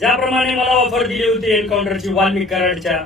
ज्याप्रमाणे मला ऑफर दिली होती एन्काउंटरची वाल्मिक कराडच्या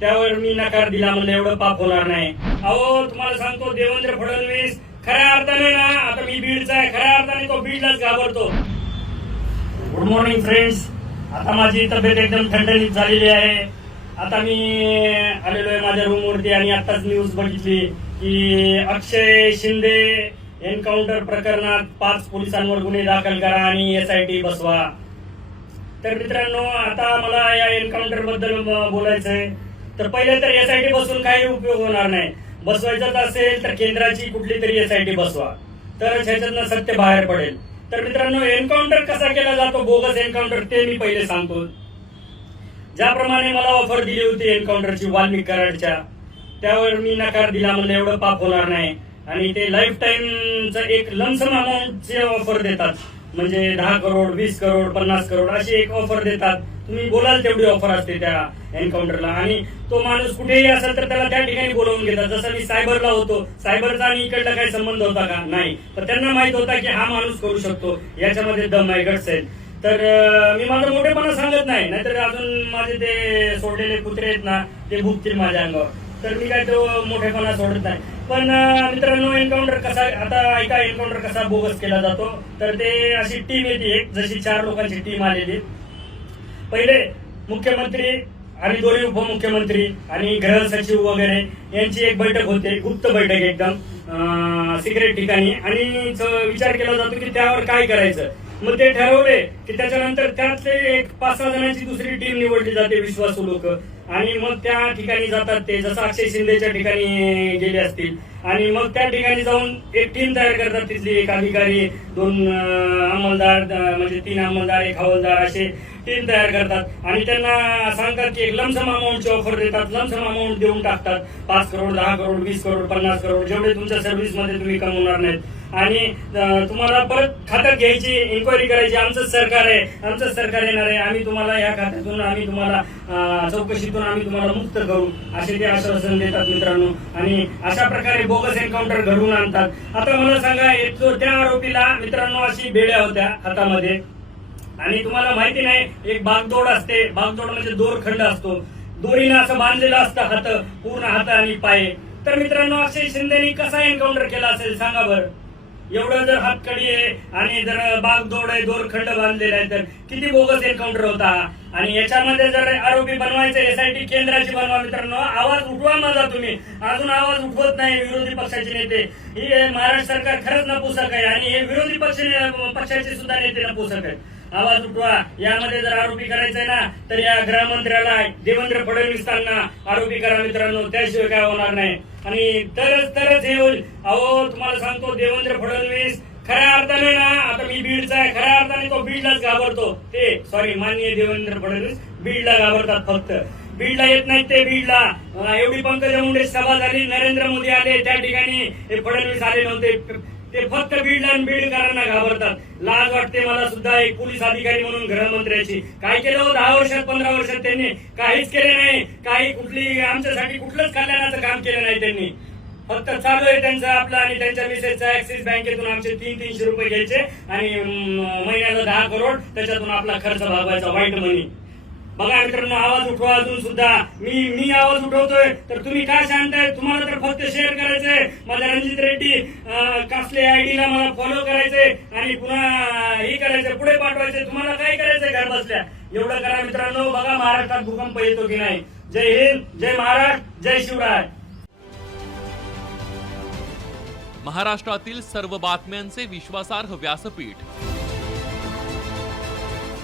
त्यावर मी नकार दिला म्हणजे एवढं पाप होणार नाही अहो तुम्हाला सांगतो देवेंद्र फडणवीस खऱ्या अर्थाने ना आता मी बीडचा आहे खऱ्या अर्थाने तो बीडलाच घाबरतो गुड मॉर्निंग फ्रेंड्स आता माझी तब्येत एकदम थंडलीत झालेली आहे आता मी आलेलो आहे माझ्या रूमवरती आणि आताच न्यूज बघितली की अक्षय शिंदे एन्काउंटर प्रकरणात पाच पोलिसांवर गुन्हे दाखल करा आणि एसआयटी बसवा तर मित्रांनो आता मला या एन्काउंटर बद्दल बोलायचं आहे तर पहिले तर एसआयटी बसून काही उपयोग होणार नाही बसवायचाच असेल तर केंद्राची कुठली तरी एसआयटी बसवा तर ह्याच्यातनं सत्य बाहेर पडेल तर मित्रांनो एन्काउंटर कसा केला जातो बोगस एन्काउंटर ते मी पहिले सांगतो ज्याप्रमाणे मला ऑफर दिली होती एन्काउंटरची वाल्मिक कराडच्या त्यावर मी नकार दिला म्हणलं एवढं पाप होणार नाही आणि ते लाईफ टाईमचं एक लमसम अमाऊंटचे ऑफर देतात म्हणजे दहा करोड वीस करोड पन्नास करोड अशी एक ऑफर देतात तुम्ही बोलाल तेवढी ऑफर असते त्या एन्काउंटरला आणि तो माणूस कुठेही असेल तर त्याला त्या ठिकाणी बोलवून घेतात जसं मी सायबरला होतो सायबरचा आणि इकडला काही संबंध होता का नाही तर त्यांना माहित होता की हा माणूस करू शकतो याच्यामध्ये दम आहे गट्स तर मी माझं मोठेपणा सांगत नाही नाहीतर अजून माझे ते सोडलेले कुत्रे आहेत ना ते भुकतील माझ्या अंगावर तर मी काय तो मोठेपणा सोडत नाही पण मित्रांनो एन्काउंटर कसा आता एका एन्काउंटर कसा बोगस केला जातो तर ते अशी टीम येते एक जशी चार लोकांची टीम आलेली पहिले मुख्यमंत्री आणि दोन्ही उपमुख्यमंत्री आणि गृह सचिव वगैरे यांची एक बैठक होते गुप्त बैठक एकदम सिक्रेट ठिकाणी आणि विचार केला जातो की त्यावर काय करायचं मग ते ठरवले की त्याच्यानंतर त्यातले एक पाच सहा जणांची दुसरी टीम निवडली जाते विश्वासू लोक आणि मग त्या ठिकाणी जातात ते जसं अक्षय शिंदेच्या ठिकाणी गेले असतील आणि मग त्या ठिकाणी जाऊन एक टीम तयार करतात तिथली एक अधिकारी दोन अंमलदार म्हणजे तीन अंमलदार एक हवालदार असे टीम तयार करतात आणि त्यांना सांगतात की एक लमसम अमाऊंटची ऑफर देतात लमसम अमाऊंट देऊन टाकतात पाच करोड दहा करोड वीस करोड पन्नास करोड जेवढे तुमच्या सर्व्हिसमध्ये तुम्ही कमवणार नाहीत आणि तुम्हाला परत खात्यात घ्यायची इन्क्वायरी करायची आमचं सरकार आहे आमचं सरकार येणार आहे आम्ही तुम्हाला या खात्यातून आम्ही तुम्हाला चौकशीतून आम्ही तुम्हाला मुक्त करू असे ते आश्वासन देतात मित्रांनो आणि अशा प्रकारे बोगस एन्काउंटर घडवून आणतात आता मला सांगा त्या आरोपीला मित्रांनो अशी बेड्या होत्या हातामध्ये आणि तुम्हाला माहिती नाही एक बागदोड असते बागदोड म्हणजे दोरखंड असतो दोरीनं असं बांधलेलं असतं हात पूर्ण हात आणि पाय तर मित्रांनो असे शिंदेनी कसा एन्काउंटर केला असेल सांगा बरं एवढं जर हातकडी आहे आणि जर बागदोड आहे दोरखंड बांधलेला आहे तर किती बोगस एन्काउंटर होता आणि याच्यामध्ये जर आरोपी बनवायचे एसआयटी केंद्राची बनवा मित्रांनो आवाज उठवा माझा तुम्ही अजून आवाज उठवत नाही विरोधी पक्षाचे नेते ही महाराष्ट्र सरकार खरंच नपुसक आहे आणि हे विरोधी पक्ष पक्षाचे सुद्धा नेते नपुसक आहे आवाज उठवा यामध्ये जर आरोपी करायचंय ना तर या गृहमंत्र्याला देवेंद्र फडणवीसांना आरोपी करा मित्रांनो त्याशिवाय काय होणार नाही आणि तरच तरच हे होईल अहो तुम्हाला सांगतो देवेंद्र फडणवीस खऱ्या अर्थाने ना आता मी बीडचा आहे खऱ्या अर्थाने तो बीडलाच घाबरतो ते सॉरी माननीय देवेंद्र फडणवीस बीडला घाबरतात फक्त बीडला येत नाहीत ते बीडला एवढी पंकजा मुंडे सभा झाली नरेंद्र मोदी आले त्या ठिकाणी फडणवीस आले नव्हते ते फक्त बीडला आणि बीडकरांना घाबरतात लाल एक पोलीस अधिकारी म्हणून गृहमंत्र्याची काय केलं हो? दहा वर्षात पंधरा वर्षात त्यांनी काहीच केले नाही काही कुठली आमच्यासाठी कुठलंच कल्याणाचं काम केलं नाही त्यांनी फक्त चालू आहे त्यांचा आपला आणि त्यांच्या मिसेसचा ऍक्सिस बँकेतून आमचे तीन तीनशे रुपये घ्यायचे आणि महिन्याला दहा करोड त्याच्यातून आपला खर्च भागवायचा व्हाईट मनी बघा मित्रांनो आवाज उठवा अजून सुद्धा मी मी आवाज उठवतोय तर तुम्ही काय सांगताय तुम्हाला तर फक्त शेअर करायचंय माझ्या रणजित रेड्डी कासले ला मला फॉलो करायचंय आणि पुन्हा हे करायचं पुढे पाठवायचंय तुम्हाला काय करायचंय घर बसल्या एवढं करा मित्रांनो बघा महाराष्ट्रात भूकंप येतो की नाही जय हिंद जय महाराष्ट्र जय शिवराय महाराष्ट्रातील सर्व बातम्यांचे विश्वासार्ह व्यासपीठ